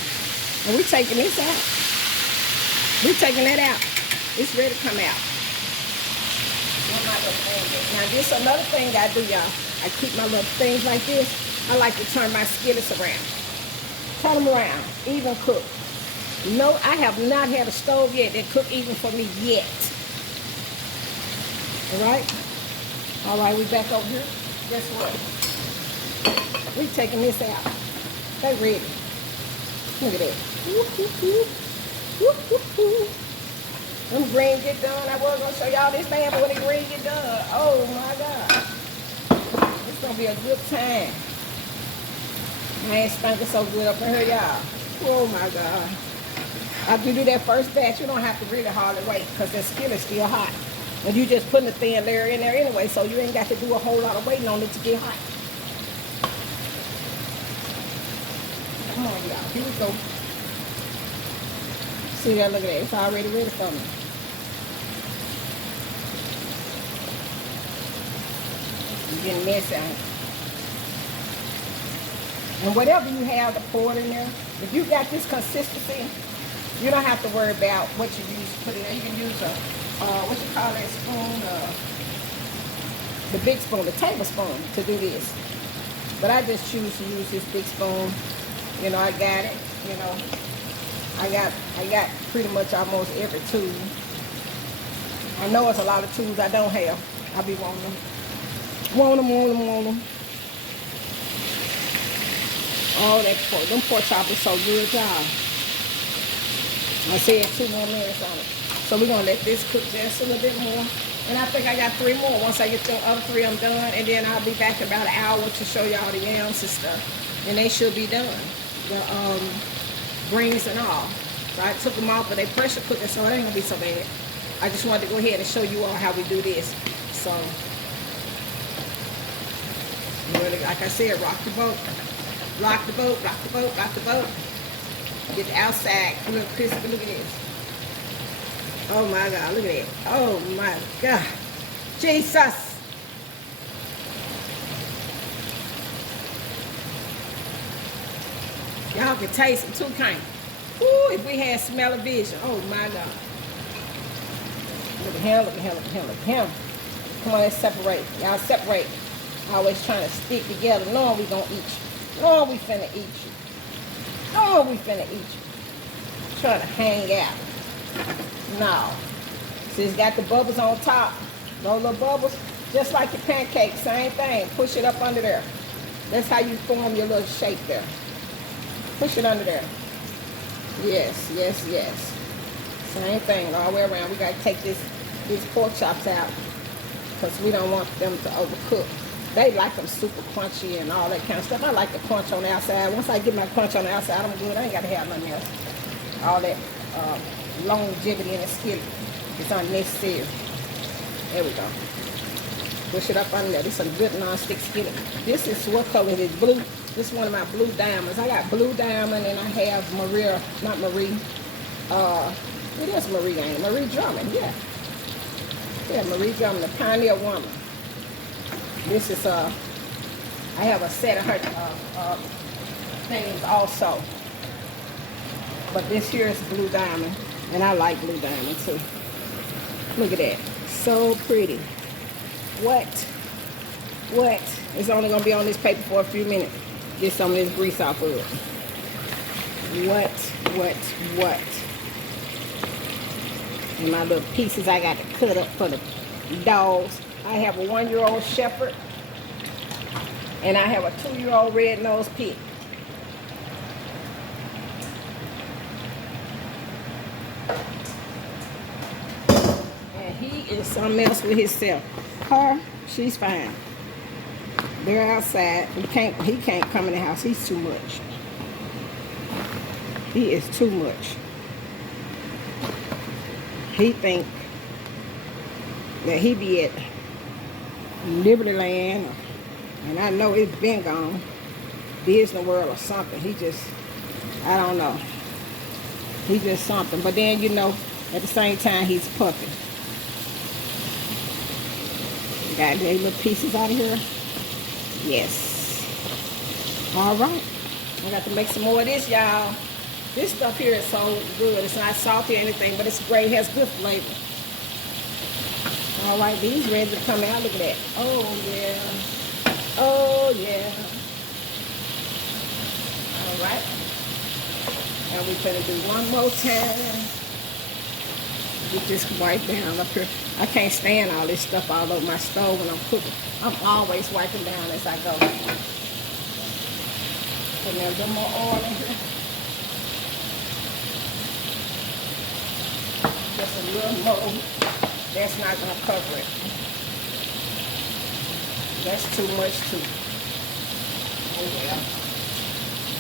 and we're taking this out. We're taking that out. It's ready to come out. Now this is another thing I do, y'all. I keep my little things like this. I like to turn my skillets around. Turn them around, even cook. No, I have not had a stove yet that cook even for me yet. All right, we back over here. Guess what? We taking this out. They ready. Look at that. Them greens get done. I was gonna show y'all this thing, but when the greens get done, oh my God. It's gonna be a good time. I ain't stinking so good up in here, y'all. Oh my God. After you do that first batch, you don't have to really hardly wait, because the skillet's still hot. And you just putting a thin layer in there anyway, so you ain't got to do a whole lot of waiting on it to get hot. Come on, y'all. Here we go. See that? Look at that. It's already ready for me. I'm getting messy on it. And whatever you have to pour it in there, if you got this consistency, you don't have to worry about what you use to put in there. You can use a, what you call that spoon, the big spoon, the tablespoon to do this. But I just choose to use this big spoon. You know, I got it. You know, I got pretty much almost every tool. I know it's a lot of tools I don't have. I be wanting them. Want them. Oh, them pork chops are so good, y'all. I said 2 more minutes on it. So we're gonna let this cook just a little bit more. And I think I got 3 more. Once I get the other 3, I'm done. And then I'll be back in about an hour to show y'all the yams and stuff. And they should be done. The greens and all. So I took them off, but they pressure cooking, so it ain't gonna be so bad. I just wanted to go ahead and show you all how we do this. So, really, like I said, rock the boat. Rock the boat, rock the boat, rock the boat. Get the outside a little crispy. Look at this. Oh my God, look at that. Oh my God. Jesus. Y'all can taste it too, can't you? Ooh, if we had smell-o-vision. Oh my God. Look at him, look at him, look at him, look at him. Come on, let's separate. Y'all separate. Always trying to stick together, knowing we gonna eat you. Knowing we finna eat you. Knowing we finna eat you. Trying to hang out. No. See, it's got the bubbles on top. Those little bubbles. Just like your pancakes, same thing. Push it up under there. That's how you form your little shape there. Push it under there. Yes, yes, yes. Same thing all the way around. We got to take these pork chops out because we don't want them to overcook. They like them super crunchy and all that kind of stuff. I like the crunch on the outside. Once I get my crunch on the outside, I'm good. I ain't got to have nothing else. All that longevity in the skillet is unnecessary. There we go. Push it up under there. This is a good non-stick skillet. This is what color it is? Blue. This is one of my blue diamonds. I got blue diamond and I have Maria, not Marie. It is Marie, ain't it? Marie Drummond, yeah. Yeah, Marie Drummond, the pioneer woman. This is, I have a set of her things also. But this here is blue diamond. And I like blue diamond too. Look at that. So pretty. What? It's only going to be on this paper for a few minutes. Get some of this grease off of it. What? And my little pieces I got to cut up for the dogs. I have a 1-year-old shepherd. And I have a 2-year-old red-nosed pig. And he is something else with himself. Her, she's fine. They're outside. He can't come in the house. He's too much. He is too much. He think that he be at Liberty Land, and I know it's been gone, Disney World or something. He just, I don't know. He just something. But then, you know, at the same time, he's puffing. Got these little pieces out of here. Yes. All right. I got to make some more of this, y'all. This stuff here is so good. It's not salty or anything, but it's great. It has good flavor. All right, these ready to come out. Look at that. Oh, yeah. Oh, yeah. All right. And we're going to do one more time. Get this wipe down up here. I can't stand all this stuff all over my stove when I'm cooking. I'm always wiping down as I go. Put a little more oil in here. Just a little more. That's not going to cover it. That's too much too. Oh well.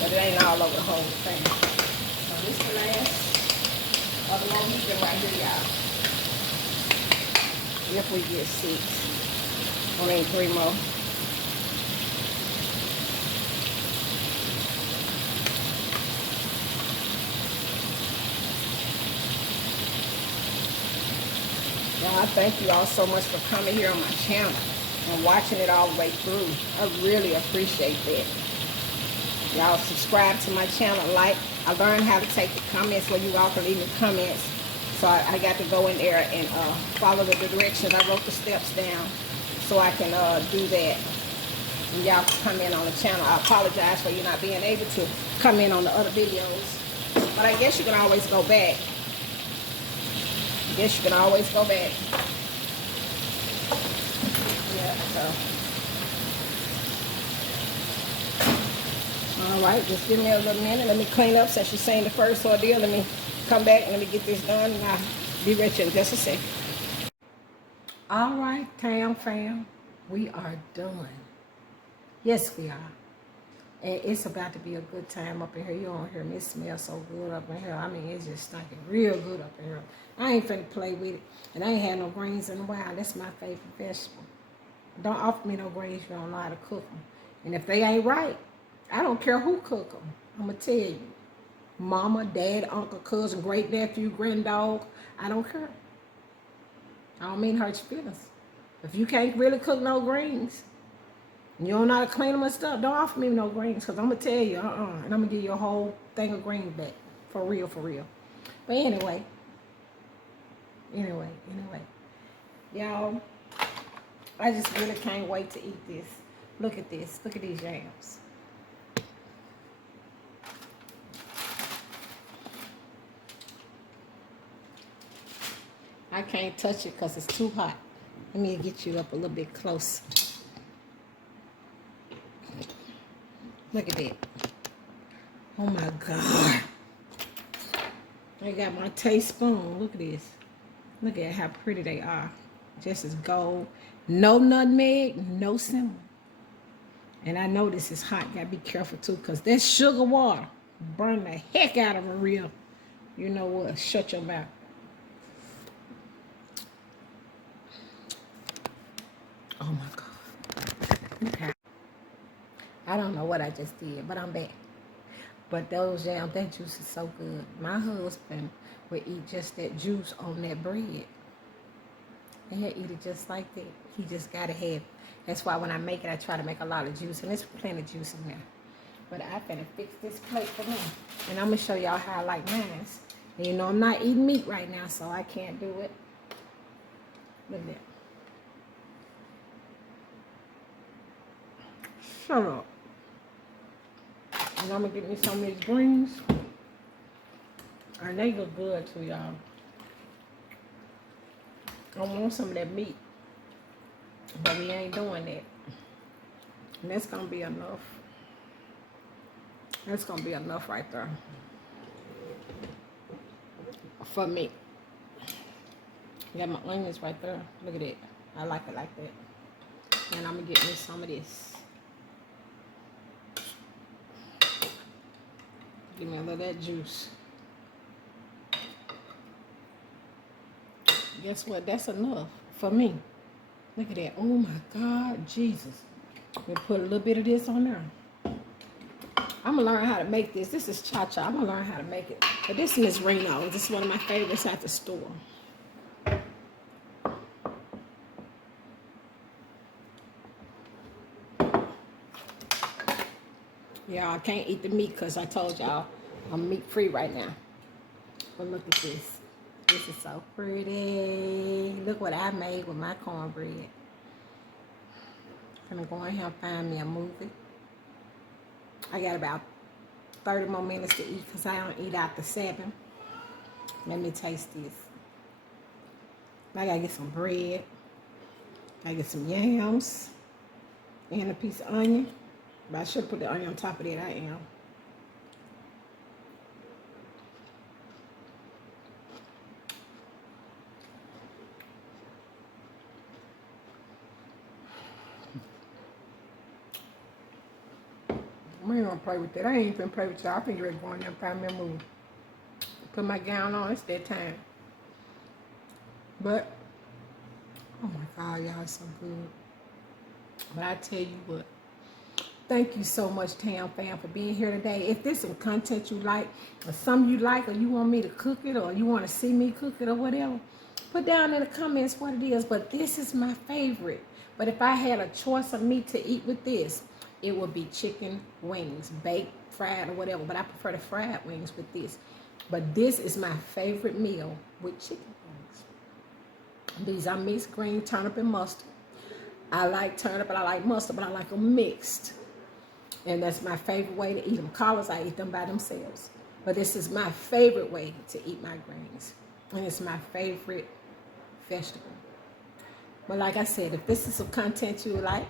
But it ain't all over the whole thing. So this is the last other one we can right here, y'all. If we get 6. I mean 3 more. Well, I thank you all so much for coming here on my channel and watching it all the way through. I really appreciate that. Y'all subscribe to my channel, like. I learned how to take the comments where you all can leave me comments. So I got to go in there and follow the directions. I wrote the steps down so I can do that. And y'all can come in on the channel. I apologize for you not being able to come in on the other videos. But I guess you can always go back. Yeah, so. All right, just give me a little minute. Let me clean up since you're saying the first ordeal. Let me come back and let me get this done, and I'll be with you in just a second. All right, town fam, we are done. Yes, we are. And it's about to be a good time up in here. You don't hear me. It smells so good up in here. I mean, it's just stinking real good up in here. I ain't finna play with it. And I ain't had no greens in a while. That's my favorite vegetable. Don't offer me no greens if you don't know how to cook them. And if they ain't right, I don't care who cook them. I'm going to tell you. Mama, dad, uncle, cousin, great nephew, granddog. I don't care. I don't mean to hurt your feelings. If you can't really cook no greens, and you don't know how to clean them and stuff, don't offer me no greens, because I'm going to tell you, and I'm going to give you a whole thing of greens back. For real, for real. But anyway. Y'all, I just really can't wait to eat this. Look at this. Look at these yams. I can't touch it because it's too hot. Let me get you up a little bit close. Look at that. Oh my God. I got my teaspoon. Look at this. Look at how pretty they are. Just as gold. No nutmeg, no cinnamon. And I know this is hot. Gotta be careful too, because that sugar water burn the heck out of a real. You know what? Shut your mouth. Oh my God. Okay. I don't know what I just did, but I'm back. But those jams, that juice is so good. My husband would eat just that juice on that bread. And he'll eat it just like that. He just gotta have it. That's why when I make it, I try to make a lot of juice. And there's plenty of juice in there. But I finna fix this plate for me. And I'm gonna show y'all how I like mine. And you know I'm not eating meat right now, so I can't do it. Look at that. Shut up. And I'm gonna get me some of these greens. And they look good too, y'all. I want some of that meat. But we ain't doing that. And that's gonna be enough. That's gonna be enough right there. For me. Got my onions right there. Look at that. I like it like that. And I'm gonna get me some of this. Give me a little of that juice. Guess what? That's enough for me. Look at that. Oh my God, Jesus. We'll put a little bit of this on there. I'm going to learn how to make this. This is cha-cha. I'm going to learn how to make it. But this is Miss Reno. This is one of my favorites at the store. Yeah, I can't eat the meat because I told y'all I'm meat free right now. But look at this. This is so pretty. Look what I made with my cornbread. I'm going to go in here and find me a movie. I got about 30 more minutes to eat because I don't eat after 7. Let me taste this. I got to get some bread. I get some yams. And a piece of onion. But I should put the onion on top of that. I am. We ain't gonna play with that. I ain't even play with y'all. I think you're going there and find me a movie. Put my gown on. It's that time. But, oh my God, y'all, it's so good. But I tell you what. Thank you so much, Tam Fam, for being here today. If there's some content you like, or something you like, or you want me to cook it, or you want to see me cook it, or whatever, put down in the comments what it is. But this is my favorite. But if I had a choice of meat to eat with this, it would be chicken wings, baked fried or whatever, but I prefer the fried wings with this. But this is my favorite meal with chicken wings. These are mixed green, turnip, and mustard. I like turnip and I like mustard, but I like them mixed. And that's my favorite way to eat them. Collards, I eat them by themselves. But this is my favorite way to eat my greens. And it's my favorite vegetable. But like I said, if this is some content you like,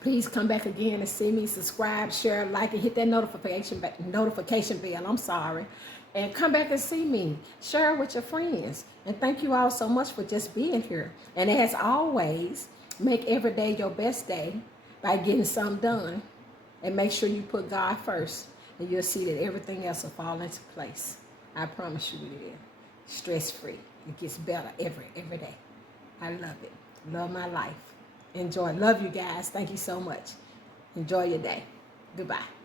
please come back again and see me. Subscribe, share, like, and hit that notification bell. I'm sorry. And come back and see me. Share with your friends. And thank you all so much for just being here. And as always, make every day your best day by getting something done. And make sure you put God first. And you'll see that everything else will fall into place. I promise you it will. Stress-free. It gets better every day. I love it. Love my life. Enjoy. Love you guys. Thank you so much. Enjoy your day. Goodbye.